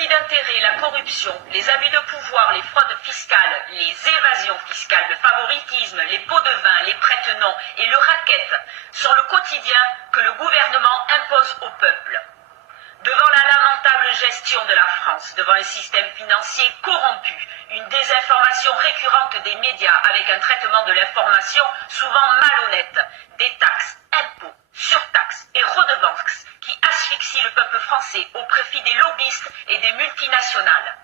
conflits d'intérêts, la corruption, les abus de pouvoir, les fraudes fiscales, les évasions fiscales, le favoritisme, les pots de vin, les prête-noms et le racket sont le quotidien que le gouvernement impose au peuple. Devant la lamentable gestion de la France, devant un système financier corrompu, une désinformation récurrente des médias avec un traitement de l'information souvent malhonnête, des taxes, impôts, surtaxes et redevances qui asphyxient le peuple français au profit des lobbyistes et des multinationales.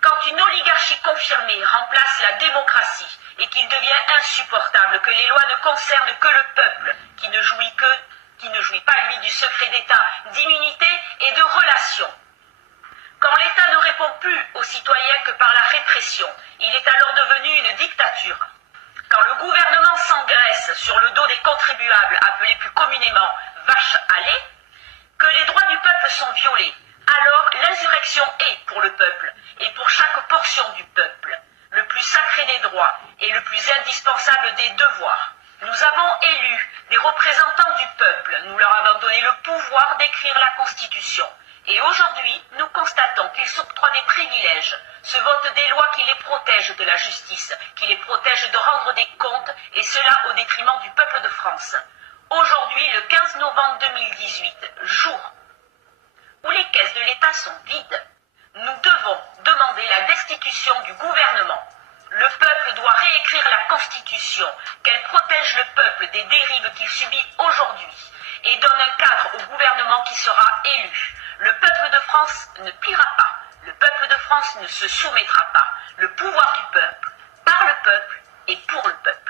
Quand une oligarchie confirmée remplace la démocratie et qu'il devient insupportable que les lois ne concernent que le peuple, qui ne jouit pas lui du secret d'État, d'immunité et de relations. Quand l'État ne répond plus aux citoyens que par la répression, il est alors devenu une dictature. Quand le gouvernement s'engraisse sur le dos des contribuables, appelés plus communément vaches à lait, que les droits du peuple sont violés, alors l'insurrection est pour le peuple et pour chaque portion du peuple, le plus sacré des droits et le plus indispensable des devoirs. Nous avons élu des représentants du peuple, nous leur avons donné le pouvoir d'écrire la Constitution. Et aujourd'hui, nous constatons qu'ils s'octroient des privilèges, se votent des lois qui les protègent de la justice, qui les protègent de rendre des comptes, et cela au détriment du peuple de France. Aujourd'hui, le 15 novembre 2018, jour où les caisses de l'État sont vides, nous devons demander la destitution du gouvernement. Le peuple doit réécrire la Constitution, qu'elle protège le peuple des dérives qu'il subit aujourd'hui et donne un cadre au gouvernement qui sera élu. Le peuple de France ne pliera pas, le peuple de France ne se soumettra pas. Le pouvoir du peuple, par le peuple et pour le peuple.